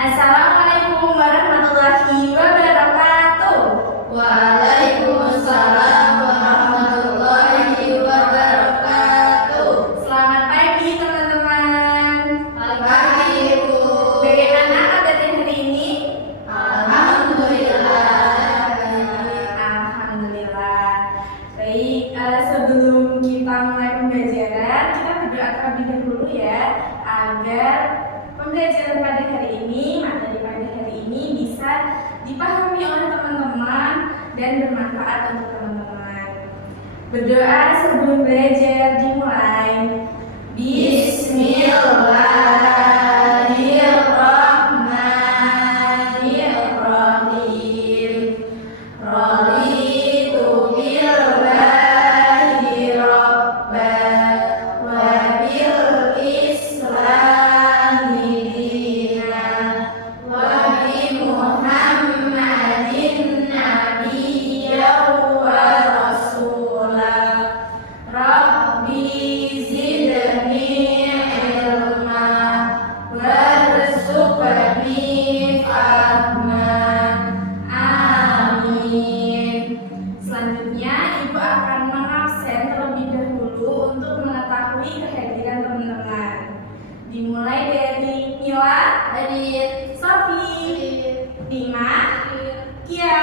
Assalamualaikum warahmatullahi wabarakatuh. Waalaikumsalam warahmatullahi wabarakatuh. Selamat pagi teman-teman. Pagi Ibu. Bagaimana kabarnya hari ini? Alhamdulillah. Alhamdulillah. Baik, sebelum kita mulai pembelajaran, kita berdoa terlebih dahulu ya, agar pembelajaran pada hari ini, materi pada hari ini bisa dipahami oleh teman-teman dan bermanfaat untuk teman-teman. Berdoa sebelum belajar dimulai. Bismillahirrahmanirrahim. Raditu billahi rabban wa bil islami dinan wa bi Muhammadin nabiyyan wa rasulah. Rabbi zidni ilma warzuqni fahman. Amin. Selanjutnya, Ibu akan mengabsen terlebih dahulu untuk mengetahui kehadiran teman-teman. Dimulai dari Mila, Hadir. Sofi, Dima, Kia.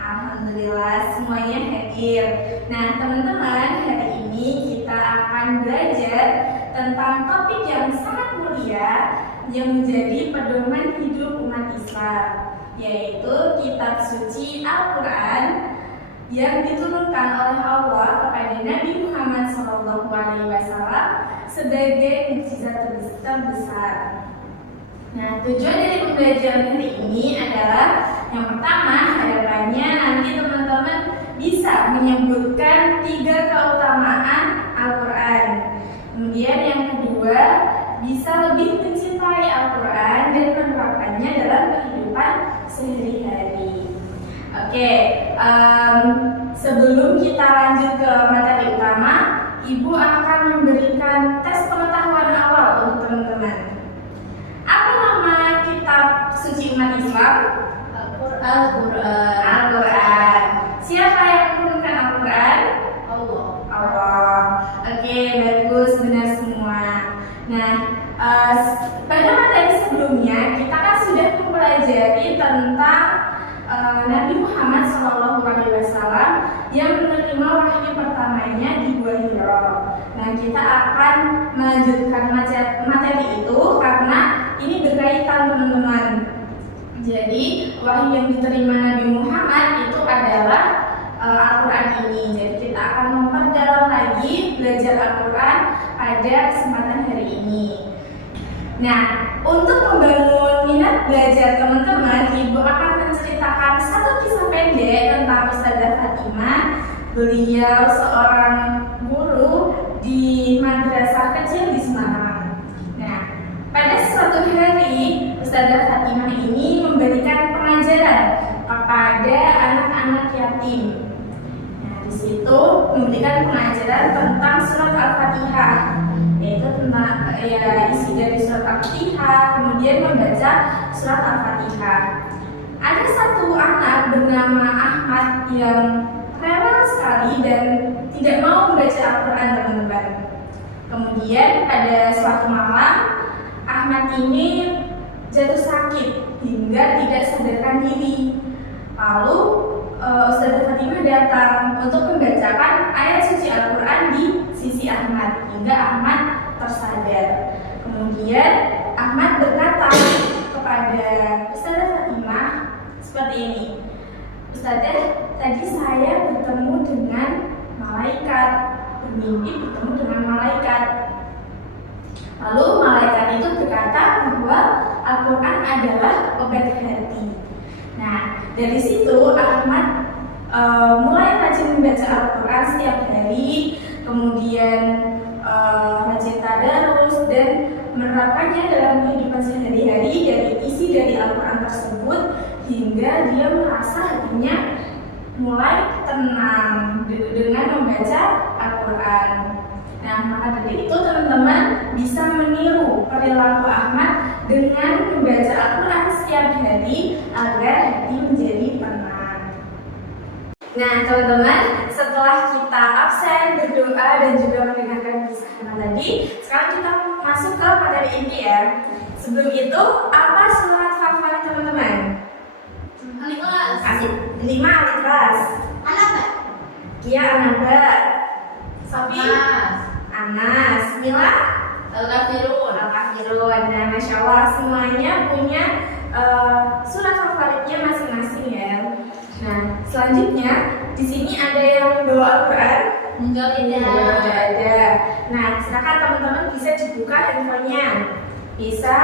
Alhamdulillah semuanya hadir. Nah teman-teman, hari ini kita akan belajar tentang topik yang sangat mulia yang menjadi pedoman hidup umat Islam, yaitu kitab suci Al-Quran yang diturunkan oleh Allah kepada Nabi Muhammad SAW sebagai mukjizat terbesar. Nah, tujuan dari pembelajaran hari ini adalah yang pertama, harapannya nanti teman-teman bisa menyebutkan 3 keutamaan Al-Quran. Kemudian yang kedua, bisa lebih mencintai Al-Quran dan menerapkannya dalam kehidupan sehari-hari. Oke, sebelum kita lanjut ke materi utama, Ibu akan memberikan tes pengetahuan awal untuk teman-teman. Apa nama kitab suci umat Islam? Al-Quran. Siapa yang menurunkan Al-Quran? Allah. Oke, bagus, benar semua. Nah, pada materi sebelumnya kita kan sudah mempelajari tentang Nabi Muhammad SAW yang menerima wahyu pertamanya di Gua Hira. Nah, kita akan melanjutkan materi itu karena ini berkaitan teman-teman. Jadi wahyu yang diterima Nabi Muhammad itu adalah Al-Quran ini. Jadi kita akan memperdalam lagi belajar Al-Quran pada kesempatan hari ini. Nah, untuk membangun minat belajar teman-teman, Ibu akan menceritakan satu kisah pendek tentang Ustazah Fatimah. Beliau seorang guru di madrasah kecil di Semarang. Nah, pada suatu hari Ustazah Fatimah ini memberikan pengajaran kepada anak-anak yatim. Nah, di situ memberikan pengajaran tentang surat Al-Fatihah, yaitu tentang isi dari surat Al-Fatihah, kemudian membaca surat Al-Fatihah. Ada satu anak bernama Ahmad yang rewel sekali dan tidak mau membaca Al-Quran, teman-teman. Kemudian pada suatu malam Ahmad ini jatuh sakit hingga tidak sadarkan diri. Lalu Ustazah Fatimah datang untuk membacakan ayat suci Al-Quran di sisi Ahmad hingga Ahmad tersadar. Kemudian Ahmad berkata kepada Ustazah Fatimah seperti ini, "Ustazah, tadi saya bertemu dengan malaikat, bermimpi bertemu dengan malaikat." Lalu malaikat itu berkata bahwa Al-Quran adalah obat hati. Nah, dari situ Ahmad mulai rajin membaca Al-Quran setiap hari, kemudian rajin tadarus dan menerapkannya dalam kehidupan sehari-hari dari isi dari Al-Quran tersebut hingga dia merasa hatinya mulai tenang dengan membaca Al-Quran. Nah, maka dari itu teman-teman bisa meniru perilaku Ahmad dengan membaca Al-Quran tadi agar hati menjadi tenang. Nah teman-teman, setelah kita absen, berdoa dan juga mendengarkan kisah Hana tadi, sekarang kita masuk ke materi inti ya. Sebelum itu, apa surat favorit teman-teman? Al-Ikhlas. Asik. 5 Al-Ikhlas. An-Naba. Kia An-Naba. Sofi. Nas. Anas. Mila. Al-Kafirun. Al-Kafirun. Nah, Masya Allah semuanya punya surat favoritnya masing-masing ya. Nah, selanjutnya di sini ada yang bawa Al-Quran. Enggak Tidak ada. Nah, silakan teman-teman bisa dibuka handphonenya. Bisa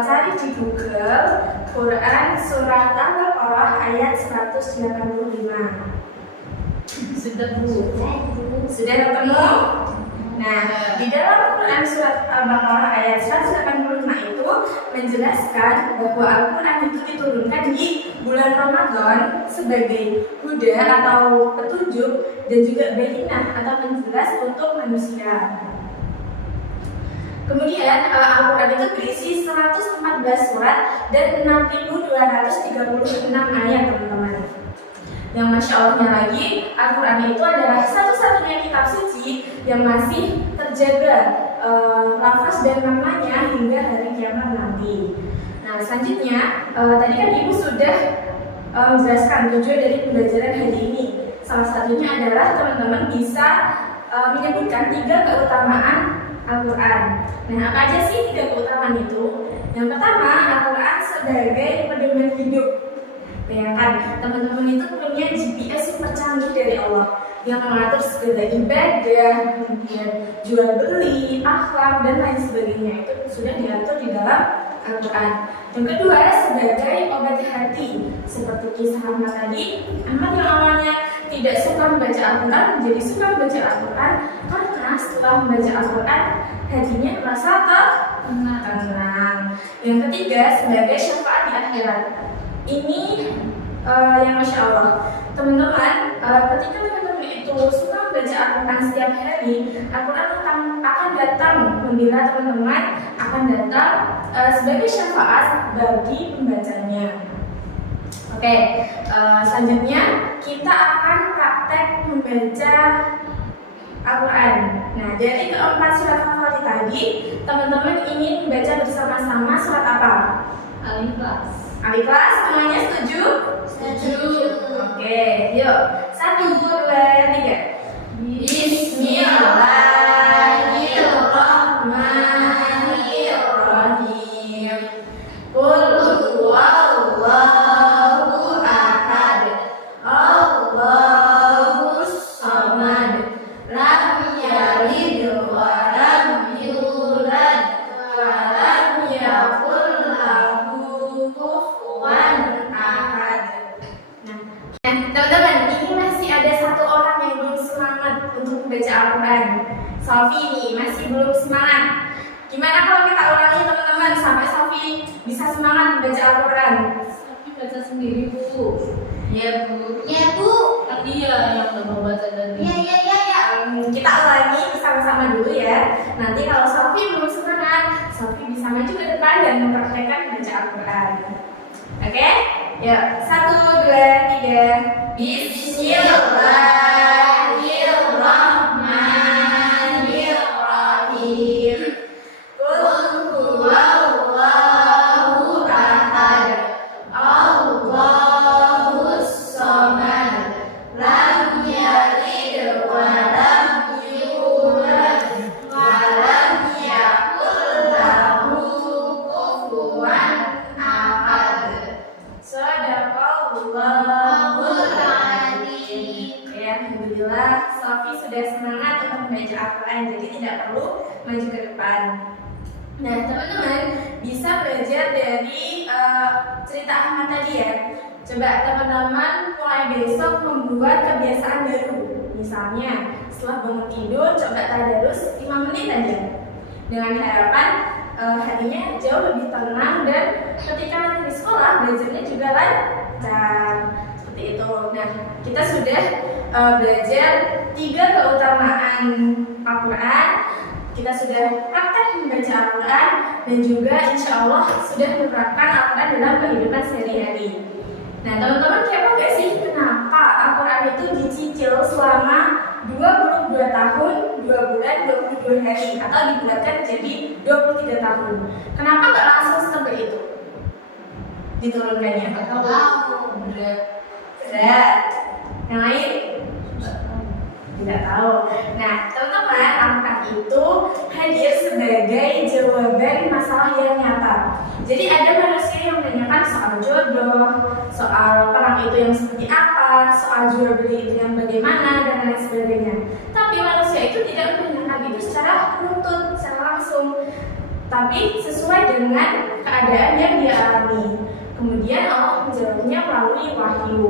cari di Google Quran surat Al-Baqarah ayat 185. Sudah Bu. Sudah ketemu? Nah, di dalam Quran surat Al-Baqarah ayat 185 itu menjelaskan bahwa Al-Quran itu diturunkan di bulan Ramadan sebagai huda atau petunjuk dan juga bayinah atau menjelas untuk manusia. Kemudian Al-Quran itu berisi 114 surat dan 6.236 ayat teman-teman. Yang Masya Allahnya lagi, Al-Quran itu adalah satu-satunya kitab suci yang masih terjaga lafaz dan maknanya hingga hari kiamat nanti. Nah selanjutnya, tadi kan Ibu sudah menjelaskan tujuan dari pembelajaran hari ini. Salah satunya adalah teman-teman bisa menyebutkan 3 keutamaan Al-Quran. Nah apa aja sih 3 keutamaan itu? Yang pertama, Al-Quran sebagai pedoman hidup. Bayangkan teman-teman itu punya GPS super canggih dari Allah yang mengatur segala ibadah, kemudian jual beli, akhlak dan lain sebagainya itu sudah diatur di dalam Al-Quran. Yang kedua, sebagai obat hati seperti kisah Ahmad tadi. Ahmad yang awalnya tidak suka membaca Al-Quran menjadi suka membaca Al-Quran karena setelah membaca Al-Quran hatinya merasa tenang. Yang ketiga, sebagai syafaat di akhirat. Ini yang Masya Allah teman-teman, ketika teman-teman itu suka membaca Al-Quran setiap hari, Al-Quran akan datang membela teman-teman, akan datang sebagai syafaat bagi pembacanya. Oke, selanjutnya kita akan praktek membaca Al-Quran. Nah, dari keempat surat favorit tadi, teman-teman ingin membaca bersama-sama surat apa? Al-Ikhlas. Al-Ikhlas, semuanya setuju? Setuju. Oke, yuk. 1, 2, 3. Bismillahirrahmanirrahim. Qul huwallahu ahad. Allahus samad. Lam yalid wa lam yulad wa lam yakul lahu kufuwan ahad. Nah, teman-teman, ini masih ada satu orang yang belum semangat untuk membaca Al-Quran. Sofi ini masih belum semangat. Gimana kalau kita ulangi teman-teman sampai Sofi bisa semangat membaca Al-Quran? Sofi baca sendiri Bu. Ya Bu. Ya Bu. Kan dia yang udah mau baca tadi. Ya. Kita ulangi bersama-sama dulu ya. Nanti kalau Sofi belum semangat, Sofi bisa maju ke depan dan mempraktekkan membaca Al-Quran. Oke? Yuk, 1, 2, 3. Bismillahirrahmanirrahim. Qul huwallahu ahad. Allahus samad. Lam yalid wa lam yulad wa lam yakul lahu kufuwan ahad. Shadaqallahul adzim. Ya, alhamdulillah Sofi sudah semangat untuk membaca Al-Quran, jadi tidak perlu maju ke depan. Nah, teman-teman bisa belajar dari cerita Ahmad tadi ya. Coba teman-teman mulai besok membuat kebiasaan baru. Misalnya, setelah bangun tidur, coba tadarus 5 menit aja. Dengan harapan harinya jauh lebih tenang dan ketika nanti di sekolah belajarnya juga lancar. Seperti itu. Nah, kita sudah belajar 3 keutamaan Al-Quran, kita sudah praktek membaca Al-Quran dan juga insya Allah sudah menerapkan Al-Quran dalam kehidupan sehari-hari. Nah, teman-teman kepo gak sih kenapa Al-Quran itu dicicil selama 22 tahun, 2 bulan, 22 hari atau dibulatkan jadi 23 tahun? Kenapa gak langsung seperti itu diturunkannya? Berat. Yang lain? Tidak tahu. Nah, teman-teman, Al-Quran itu hadir sebagai jawaban masalah yang nyata. Jadi ada manusia yang menanyakan soal jodoh, soal perang itu yang seperti apa, soal jual beli itu yang bagaimana, dan lain sebagainya. Tapi manusia itu tidak menanyakan itu secara runtut, secara langsung, tapi sesuai dengan keadaan yang dia alami. Kemudian Allah menjawabnya melalui wahyu.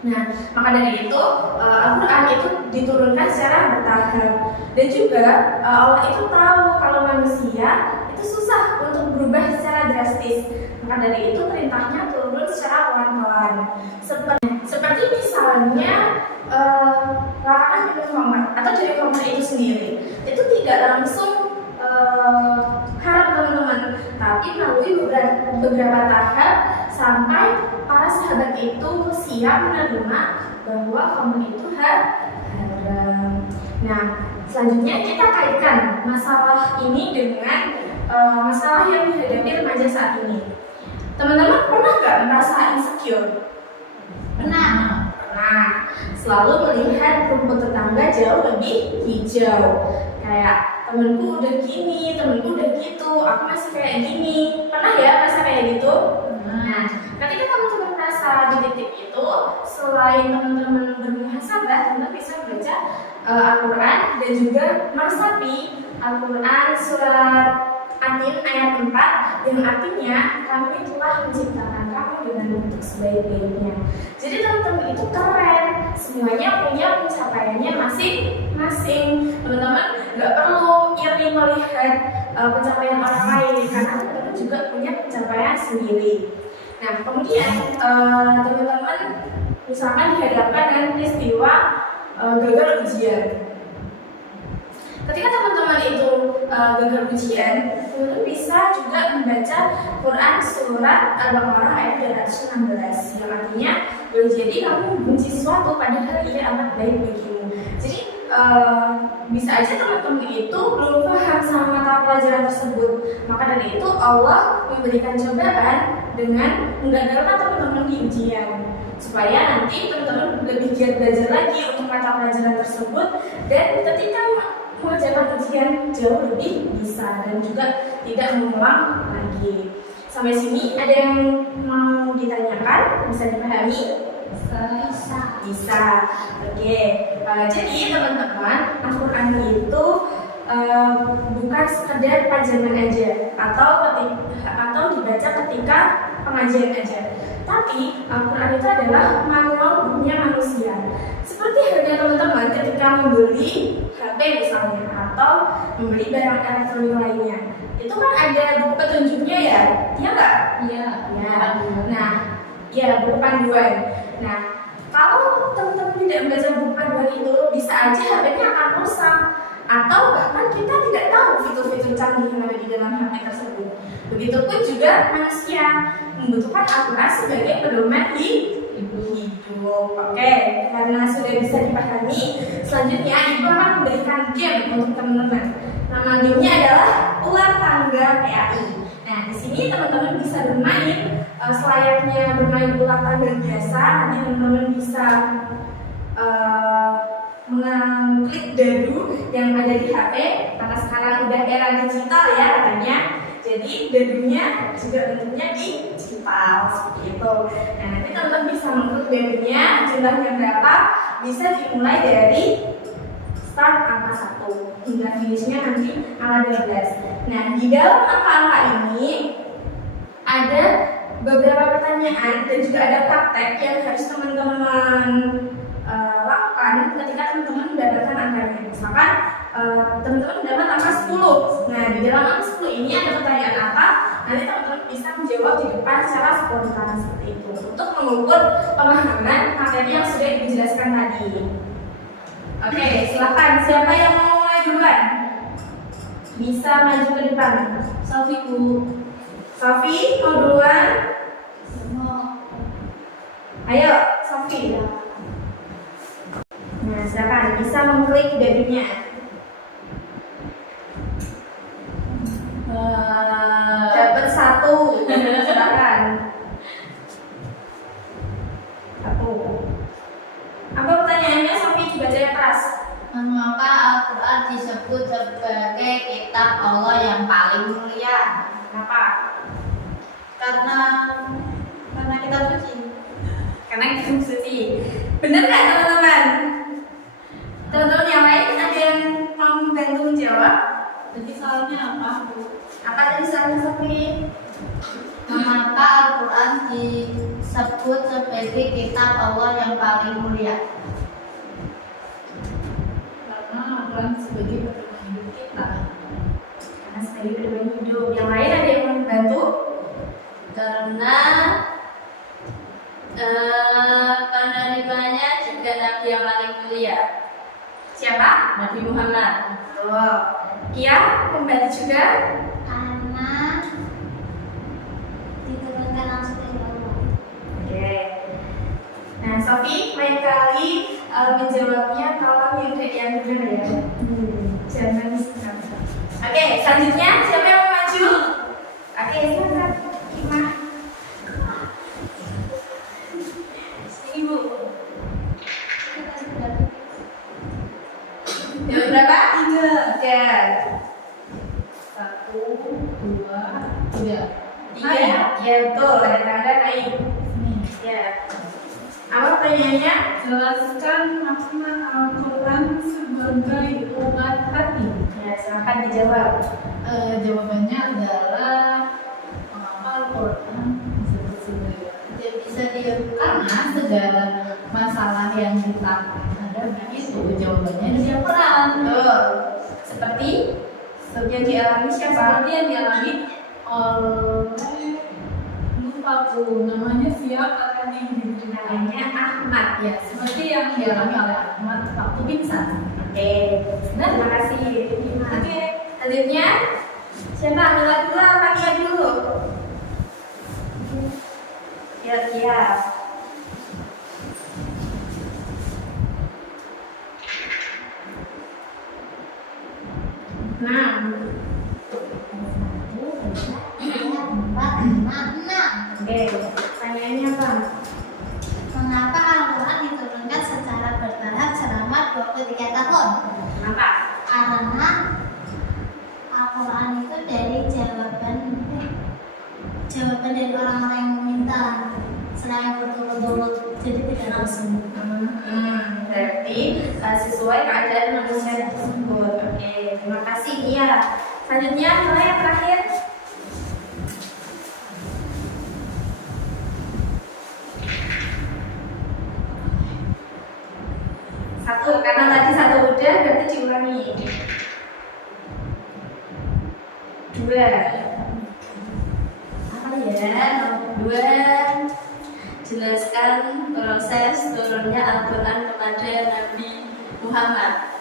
Nah, maka dari itu Al-Quran itu diturunkan secara bertahap. Dan juga Allah itu tahu kalau manusia itu susah untuk berubah secara drastis. Maka dari itu perintahnya turun secara pelan-pelan. Seperti misalnya larangan minum khamr atau dari khamr itu sendiri, itu tidak langsung haram teman-teman, tapi melalui beberapa tahap sampai para sahabat itu siap menerima bahwa khamr itu haram. Nah, selanjutnya kita kaitkan masalah ini dengan masalah yang dihadapi remaja saat ini. Teman-teman pernah nggak merasa insecure? Pernah. Selalu melihat rumput tetangga jauh lebih hijau. Kayak temenku udah gini, temenku udah gitu, aku masih kayak gini. Pernah ya merasa kayak gitu? Nah, ketika teman-teman merasa di titik itu, selain teman-teman bermuhasabah, teman-teman bisa membaca Al-Quran dan juga meresapi Al-Quran surat An-Tin ayat 4 yang artinya kami telah menciptakan kamu dengan bentuk sebaik-baiknya. Jadi teman-teman itu keren, semuanya punya pencapaiannya masing-masing. Teman-teman nggak perlu iri melihat pencapaian orang lain karena teman-teman juga punya pencapaian sendiri. Nah, kemudian teman-teman misalkan dihadapkan dengan peristiwa gagal ujian. Ketika teman-teman itu gagal ujian, teman-teman bisa juga membaca Quran surat Al-Baqarah ayat 216 yang artinya boleh jadi kamu membenci sesuatu padahal ia amat baik bagimu. Jadi bisa aja teman-teman itu belum paham sama mata pelajaran tersebut. Maka dari itu Allah memberikan cobaan dengan menggagalkan teman-teman di ujian supaya nanti teman-teman lebih giat belajar lagi untuk mata pelajaran tersebut dan ketika mengerjakan ujian jauh lebih bisa dan juga tidak mengulang lagi. Sampai sini ada yang mau ditanyakan? Bisa dipahami? Bisa. Oke. Jadi teman-teman, Al-Quran itu bukan sekedar pajangan aja atau dibaca ketika pengajian aja. Tapi Al-Quran itu adalah manual dunia manusia. Seperti halnya teman-teman ketika membeli HP misalnya atau membeli barang elektronik lainnya, itu kan ada buku petunjuknya ya, iya nggak? Iya. Nah, ya buku panduan. Nah, kalau teman-teman tidak membaca buku panduan itu, bisa aja HP-nya akan rusak atau bahkan kita tidak tahu fitur-fitur canggih yang ada di dalam HP tersebut. Begitupun juga manusia membutuhkan Al-Quran sebagai pedoman hidup. Oke, karena sudah bisa dipahami, selanjutnya Ibu akan memberikan game untuk teman-teman. Nama gamenya adalah ular tangga PAI. Nah, di sini teman-teman bisa bermain selayaknya bermain ular tangga biasa. Nanti teman-teman bisa mengklik dadu yang ada di HP karena sekarang udah era digital ya katanya. Jadi dadunya juga bentuknya digital seperti itu. Nah, nanti teman-teman bisa mengklik dadunya, jumlahnya berapa, bisa dimulai dari start angka 1 hingga finishnya nanti angka 12. Nah, di dalam angka-angka ini ada beberapa pertanyaan dan juga ada praktek yang harus teman-teman lakukan ketika teman-teman mendapatkan angkanya. Misalkan teman-teman mendapat angka 10. Nah, di dalam angka 10 ini ada pertanyaan apa? Nanti teman-teman bisa menjawab di depan secara spontan seperti itu untuk mengukur pemahaman materi yang sudah dijelaskan tadi. Oke, silakan. Siapa yang mau mulai duluan? bisa maju ke depan. Sofi Bu. Sofi mau duluan? Semua. Ayo, Sofi. Nah, silakan bisa mengklik babynya. Dapat 1. Silakan. 1. Apa pertanyaannya, Sofi? Dibaca yang keras. Mengapa Al-Quran disebut sebagai kitab Allah yang paling mulia? Kenapa? Karena kitab suci. Karena kitab suci. Bener nggak teman-teman? Teman-teman yang lain ada yang mau membantu menjawab? Jadi salahnya apa Bu? Apa tadi soalnya, Sofi? Mengapa Al-Quran disebut sebagai kitab Allah yang paling mulia? Karena Al-Quran sebagai pedoman hidup kita. Karena sebagai pedoman hidup. Yang lain ada yang mau membantu? Karena penerimanya juga Nabi yang paling mulia, Siapa? Nabi Muhammad. Tuh. Kia membantu juga? Karena diturunkan langsung dari Allah. Oke. Nah, Sofi, lain kali menjawabnya tolong yang benar ya. Jangan setengah. Oke, selanjutnya siapa yang mau maju? Oke, silakan. Hikmah. Sini Bu. Yang berapa? 3. 1, 2, 3. 3. Ya betul, ada tanda naik. Nih. Ya. Apa pertanyaannya? Jelaskan makna Al-Quran sebagai obat hati. Ya, silakan dijawab. Jawabannya adalah mengapa Al-Quran disebut sebagai Dia bisa diam. karena segala masalah yang kita hadapi itu jawabannya ada di Al-Quran. Betul. Seperti yang dialami siapa? Seperti yang dialami oleh lupa Bu namanya siapa tadi? Namanya Ahmad. Ya, seperti yang dialami oleh Ahmad waktu pingsan. Oke. Nah, terima kasih. Oke. Selanjutnya siapa? Mila dulu apa Kia dulu? Ya, Kia. Nah, 4, 5, 6. oke. Pertanyaannya apa? Mengapa Al-Quran diturunkan secara bertahap selama 23 tahun? Kenapa? Karena Al-Quran itu dari jawaban dari orang-orang yang meminta, selain berturut-turut, jadi tidak langsung. Berarti sesuai keadaan manusia tersebut. Oke, terima kasih Kia. Selanjutnya, mulai yang terakhir. Satu, karena tadi 1 udah, berarti diulangi. 2. Apa ya? 2. Jelaskan proses turunnya Al-Quran kepada Nabi Muhammad.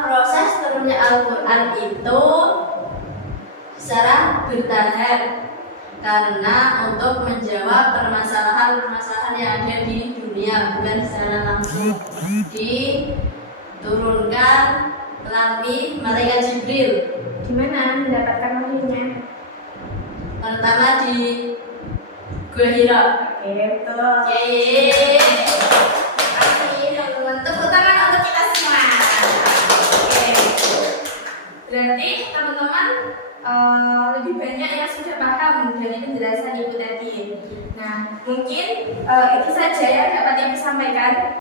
Proses turunnya Al-Quran itu secara bertahap karena untuk menjawab permasalahan-permasalahan yang ada di dunia, bukan secara langsung diturunkan melalui malaikat Jibril. Gimana mendapatkan wahyunya? Pertama di Gua Hira. Oke, betul. Yeay. Kasih teman-teman, tepuk tangan untuk kita semua. Oke. Berarti teman-teman lebih banyak yang sudah paham dari penjelasan ibu tadi. Nah, mungkin itu saja ya dapat yang disampaikan.